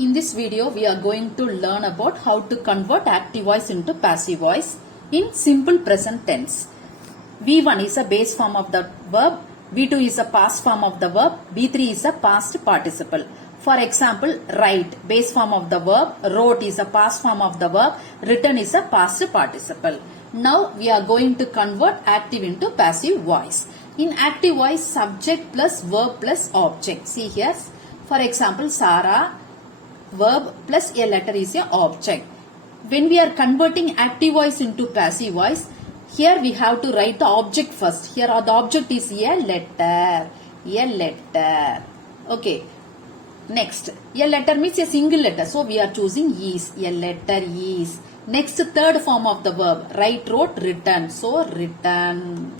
In this video, we are going to learn about how to convert active voice into passive voice in simple present tense. V1 is a base form of the verb, V2 is a past form of the verb, V3 is a past participle. For example, write, base form of the verb, wrote is a past form of the verb, written is a past participle. Now, we are going to convert active into passive voice. In active voice, subject plus verb plus object. See here, for example, Sarah, verb plus a letter is a object. When we are converting active voice into passive voice, here we have to write the object first. Here the object is a letter. A letter. Okay. Next, a letter means a single letter. So we are choosing is. A letter is. Next, third form of the verb. Write, wrote, written. So written.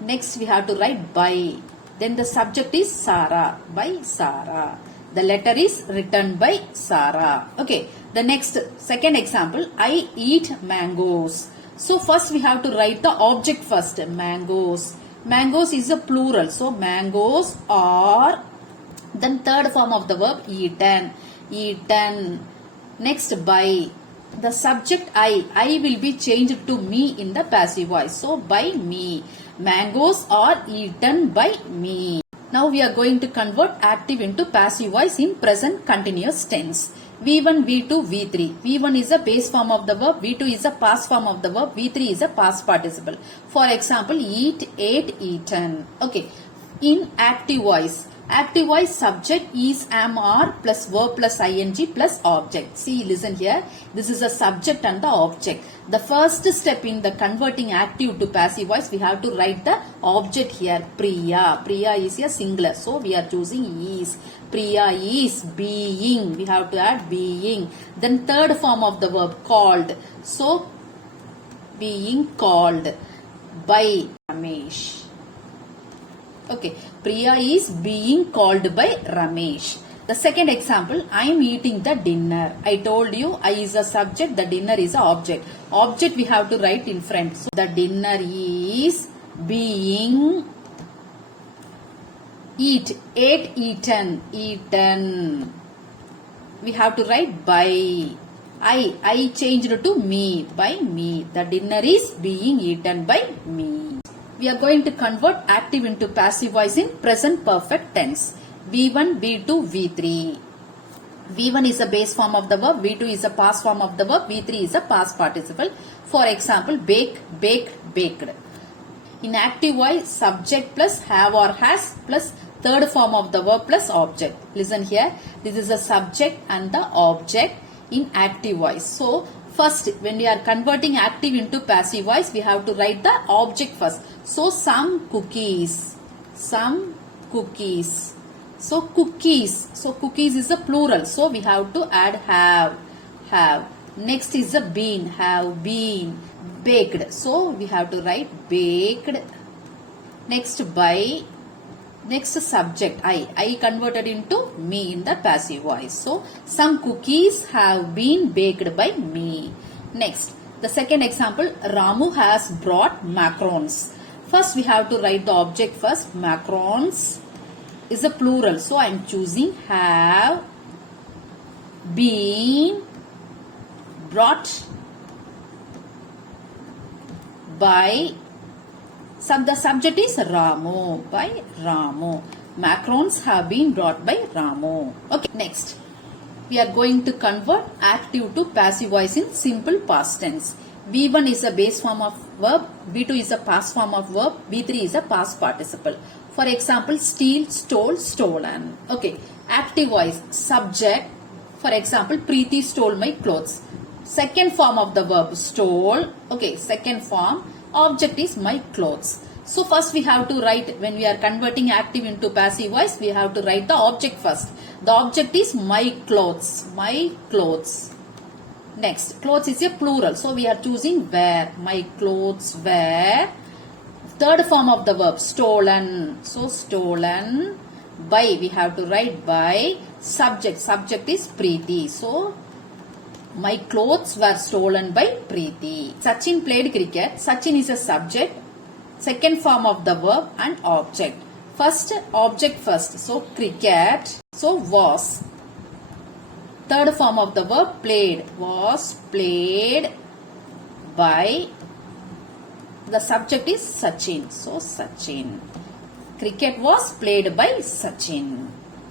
Next, we have to write by. Then the subject is Sarah. By Sarah. The letter is written by Sarah. Okay. The next, second example. I eat mangoes. So first we have to write the object first. Mangoes. Mangoes is a plural. So mangoes are. Then third form of the verb eaten. Eaten. Next by. The subject I will be changed to me in the passive voice. So by me. Mangoes are eaten by me. Now we are going to convert active into passive voice in present continuous tense. V1, V2, V3. V1 is a base form of the verb. V2 is a past form of the verb. V3 is a past participle. For example, eat, ate, eaten. Okay. In active voice. Active voice subject is, am, are plus verb plus ing plus object. See, listen here. This is a subject and the object. The first step in the converting active to passive voice, we have to write the object here. Priya. Priya is a singular. So, we are choosing is. Priya is being. We have to add being. Then third form of the verb called. So, being called by Ramesh. Okay, Priya is being called by Ramesh. The second example, I am eating the dinner. I told you I is a subject, the dinner is a object. Object we have to write in front. So, the dinner is being ate, eaten, eaten. We have to write by. I changed to me, by me. The dinner is being eaten by me. We are going to convert active into passive voice in present perfect tense. V1, V2, V3. V1 is a base form of the verb. V2 is a past form of the verb. V3 is a past participle. For example, bake, baked, baked. In active voice, subject plus have or has plus third form of the verb plus object. Listen here. This is a subject and the object in active voice. So, first, when we are converting active into passive voice, we have to write the object first. So, some cookies. Some cookies. So, cookies. So, cookies is a plural. So, we have to add have. Have. Next is a been. Have been. Baked. So, we have to write baked. Next by. Next subject I converted into me in the passive voice. So, some cookies have been baked by me. Next, the second example, Ramu has brought macarons. First, we have to write the object first. Macarons is a plural. So, I am choosing have been brought by. The subject is Ramu, by Ramu. Macarons have been brought by Ramu. Okay, next. We are going to convert active to passive voice in simple past tense. V1 is a base form of verb. V2 is a past form of verb. V3 is a past participle. For example, steal, stole, stolen. Okay, active voice, subject. For example, Preeti stole my clothes. Second form of the verb, stole. Okay, second form. Object is my clothes. So first we have to write, when we are converting active into passive voice, we have to write the object first. The object is my clothes. My clothes. Next, clothes is a plural. So we are choosing were. My clothes were. Third form of the verb, stolen. So stolen. By, we have to write by. Subject. Subject is Preeti. So my clothes were stolen by Preeti. Sachin played cricket. Sachin is a subject, second form of the verb and object. First, object first. So, cricket. So, was. Third form of the verb played was played by, the subject is Sachin. So Sachin. Cricket was played by Sachin.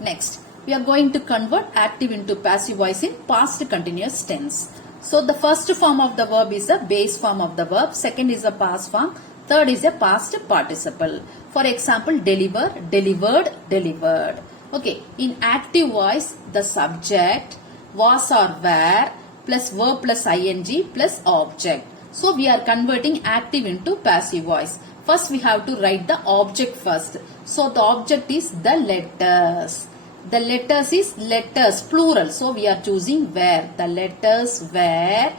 Next, we are going to convert active into passive voice in past continuous tense. So the first form of the verb is a base form of the verb. Second is a past form. Third is a past participle. For example, deliver, delivered, delivered. Okay, in active voice, the subject was or were plus verb plus ing plus object. So we are converting active into passive voice. First we have to write the object first. So the object is the letters. The letters is letters, plural. So we are choosing were. The letters were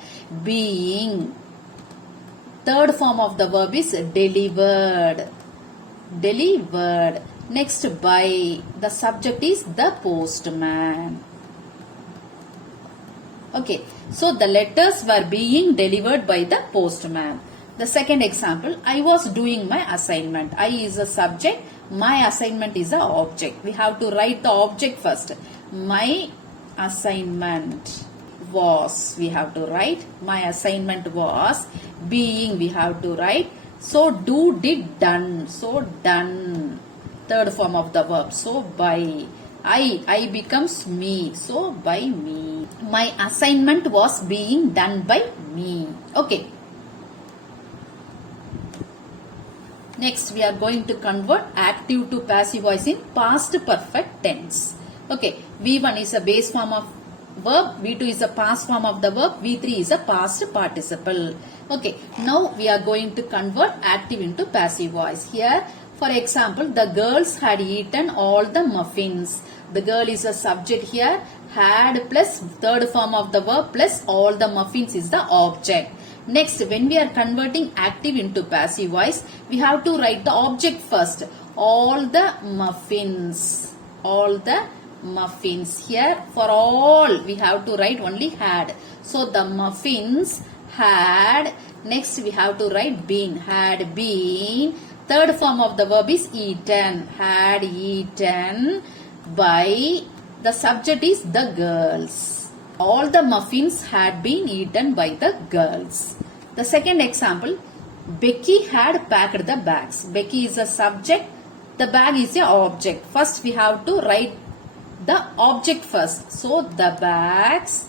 being. Third form of the verb is delivered. Delivered. Next, by. The subject is the postman. Okay, so the letters were being delivered by the postman. The second example, I was doing my assignment. I is a subject, my assignment is a object. We have to write the object first. My assignment was, we have to write. My assignment was being, we have to write. So do, did, done. So done. Third form of the verb. So by. I becomes me. So by me. My assignment was being done by me. Okay. Next, we are going to convert active to passive voice in past perfect tense. Okay. V1 is a base form of verb. V2 is a past form of the verb. V3 is a past participle. Okay. Now we are going to convert active into passive voice. Here, for example, the girls had eaten all the muffins. The girl is a subject here. Had plus third form of the verb plus all the muffins is the object. Next, when we are converting active into passive voice, we have to write the object first. All the muffins. All the muffins. Here, for all, we have to write only had. So, the muffins had. Next, we have to write been. Had been. Third form of the verb is eaten. Had eaten by. The subject is the girls. All the muffins had been eaten by the girls. The second example, Becky had packed the bags. Becky is a subject. The bag is a object. First we have to write the object first. So the bags.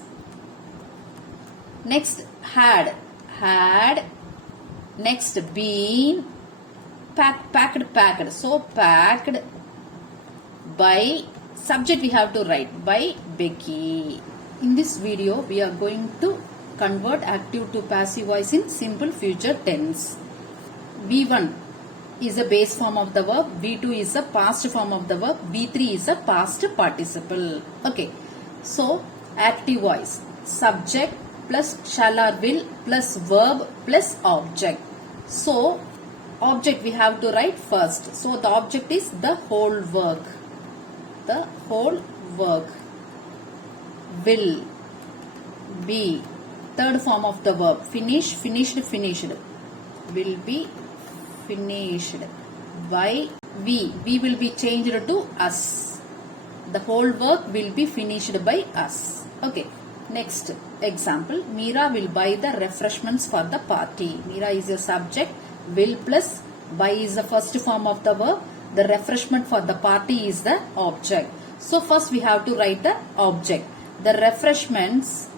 Next had. Next been. Packed. So packed by. Subject we have to write by Becky. In this video, we are going to convert active to passive voice in simple future tense. V1 is a base form of the verb. V2 is a past form of the verb. V3 is a past participle. Okay. So, active voice. Subject plus shall or will plus verb plus object. So, object we have to write first. So, the object is the whole work. The whole work will be. Third form of the verb, finish, finished, will be finished by we. We will be changed to us. The whole work will be finished by us. Okay. Next example, Meera will buy the refreshments for the party. Meera is a subject. Will plus buy is the first form of the verb. The refreshment for the party is the object. So first we have to write the object. The refreshments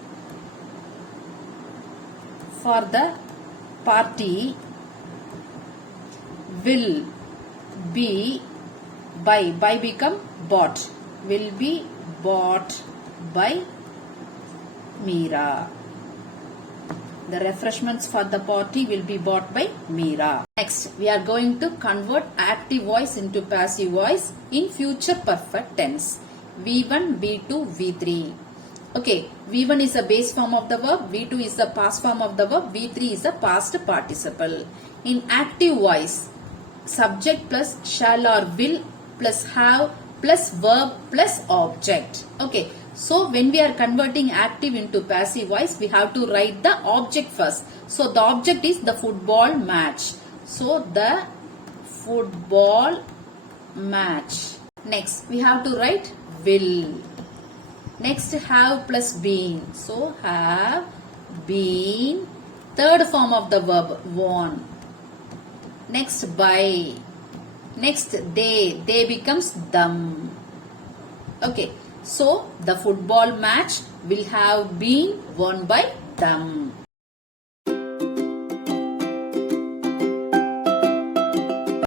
for the party will be by. By become bought. Will be bought by Meera. The refreshments for the party will be bought by Meera. Next, we are going to convert active voice into passive voice in future perfect tense. V1, V2, V3. Okay, V1 is a base form of the verb. V2 is the past form of the verb. V3 is the past participle. In active voice, subject plus shall or will plus have plus verb plus object. Okay. So when we are converting active into passive voice, we have to write the object first. So the object is the football match. So the football match. Next, we have to write will. Next, have plus been. So, have been. Third form of the verb, won. Next, by. Next, they becomes them. Okay, so the football match will have been won by them.